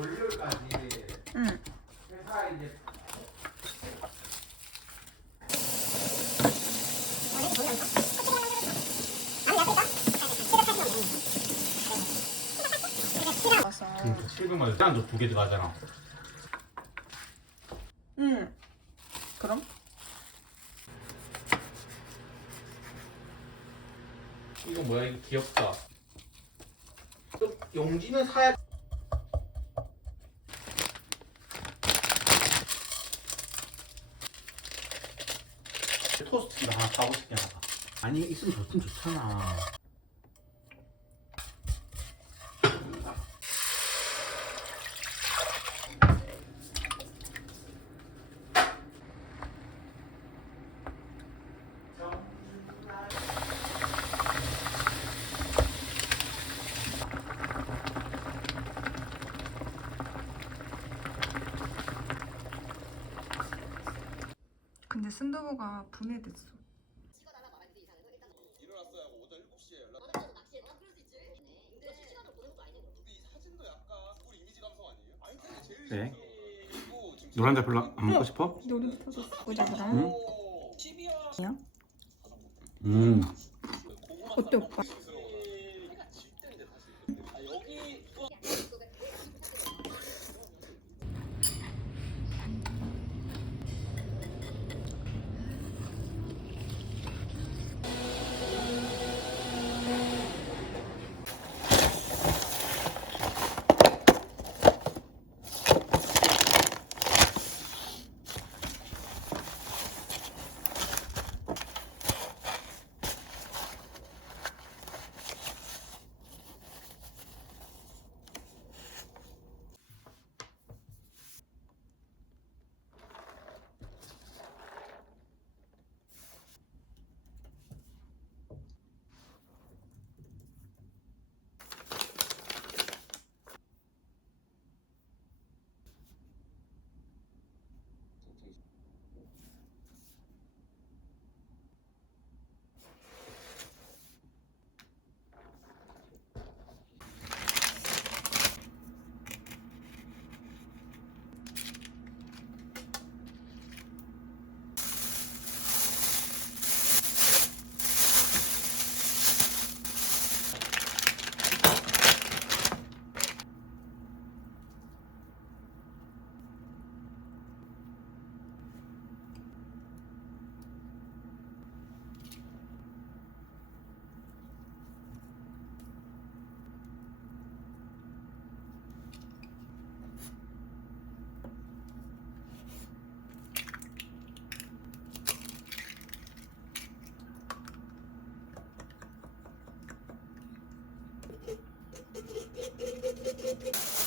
월요일까지 응. 회사 이제 왔어. 저두개 들어가잖아. 순두부가 분해됐어. 네. 노란자 별로 안 먹고 싶어? 노른자도 모자라. 응? 음. 음. 어때 오빠? Thank you.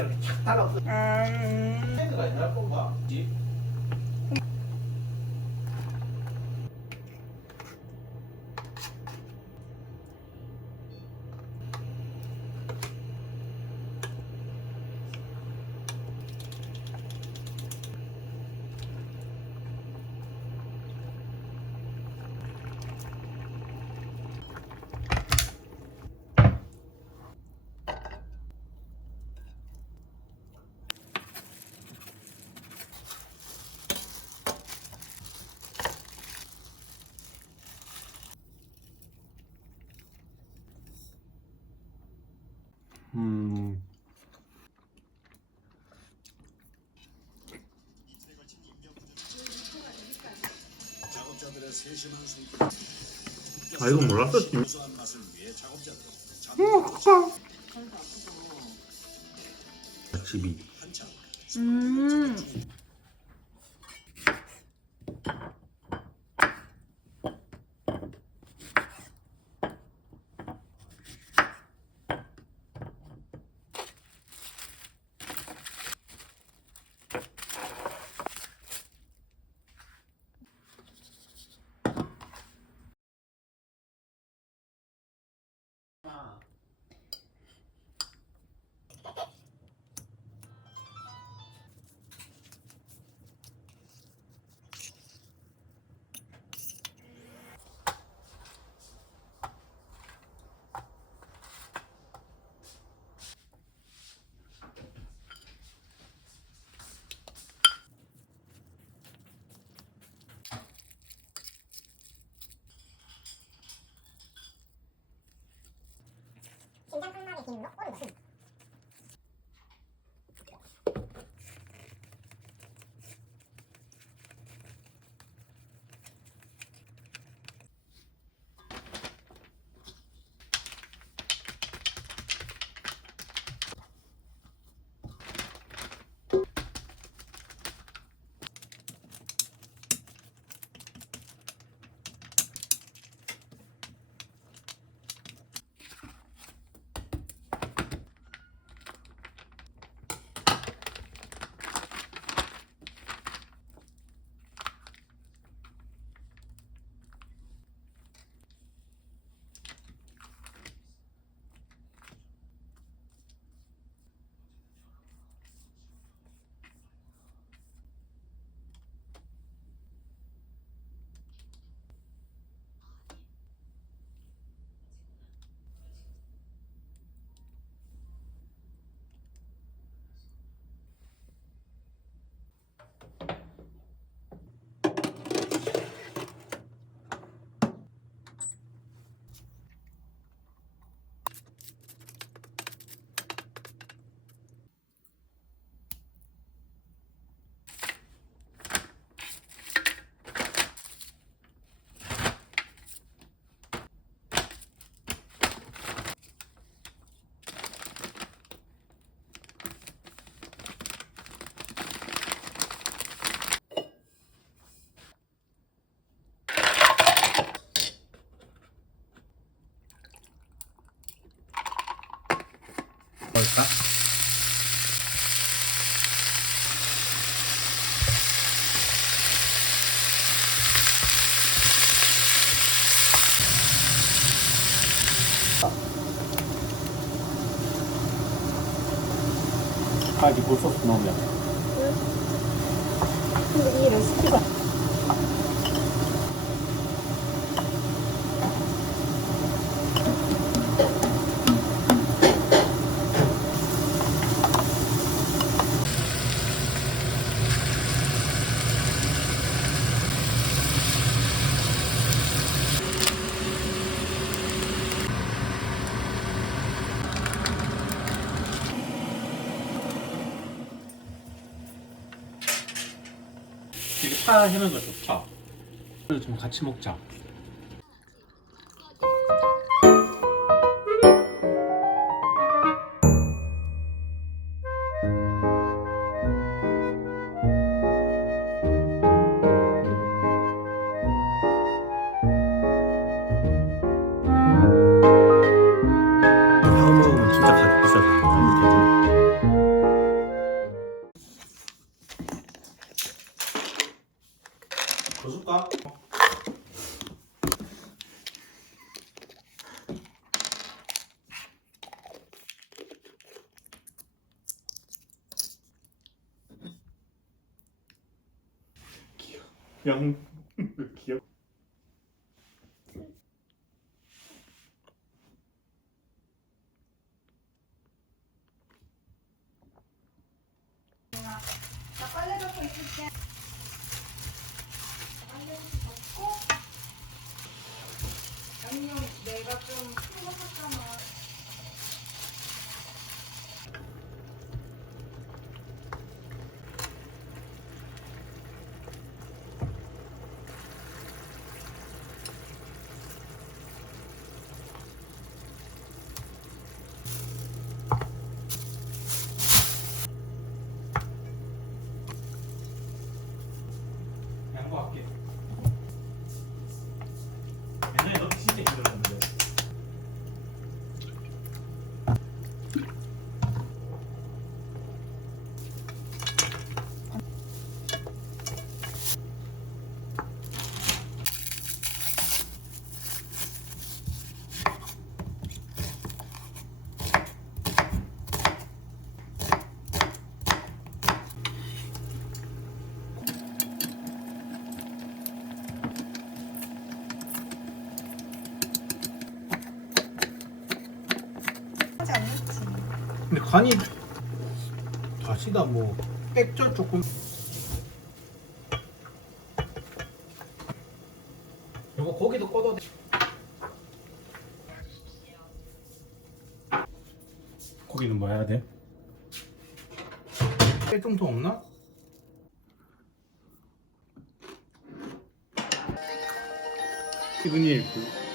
이렇게 착 달라붙어. 음. 헤드가 옛날 건가? 지? 음. 작업자들의 세심한 손길 아 이건 몰랐어. 고소한 맛을 위해 작업자들은 집이. 한창 음. 심장 칸막이 기능으로 오는 것 은 뭘까? 가지 굴소스 넣으면 근데 이 레시피가 해는 거 좋다. 오늘 좀 같이 먹자. 더 줄까? 양 간이 다시다 뭐 빽절 조금 이거 고기도 꺼도 돼 고기는 뭐 해야 돼? 뺄정도 없나? 기분이 그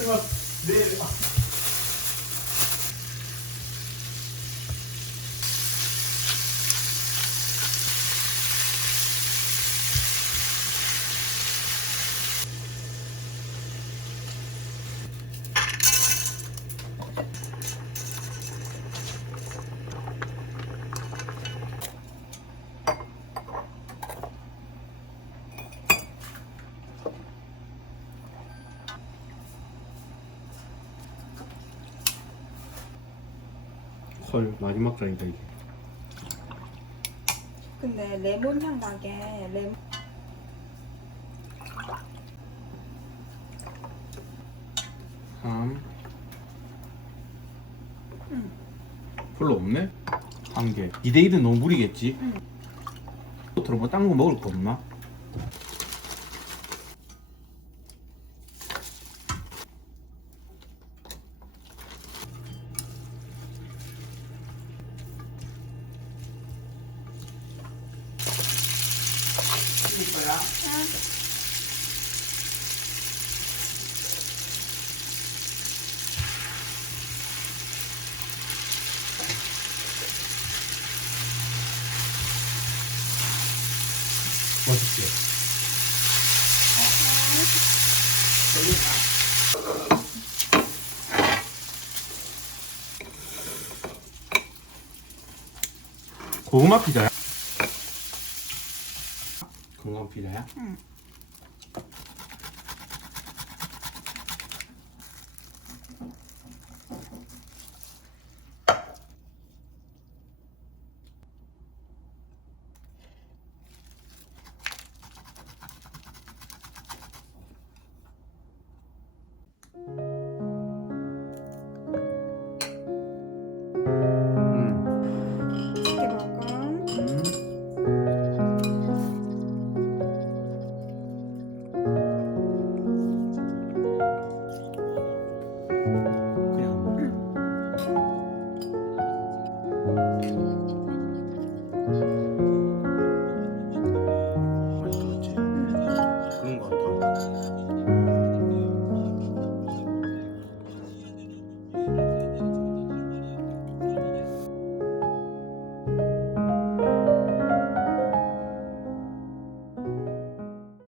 마지막 내 헐 마지막 장이다 이게 근데 레몬 향 나게 레몬 삼 응. 별로 없네? 한개 2대2는 너무 무리겠지? 응. 들어 뭐 딴 거 먹을 거 없나? 멋있지? 고구마 피자야? 건강 피자야? 응.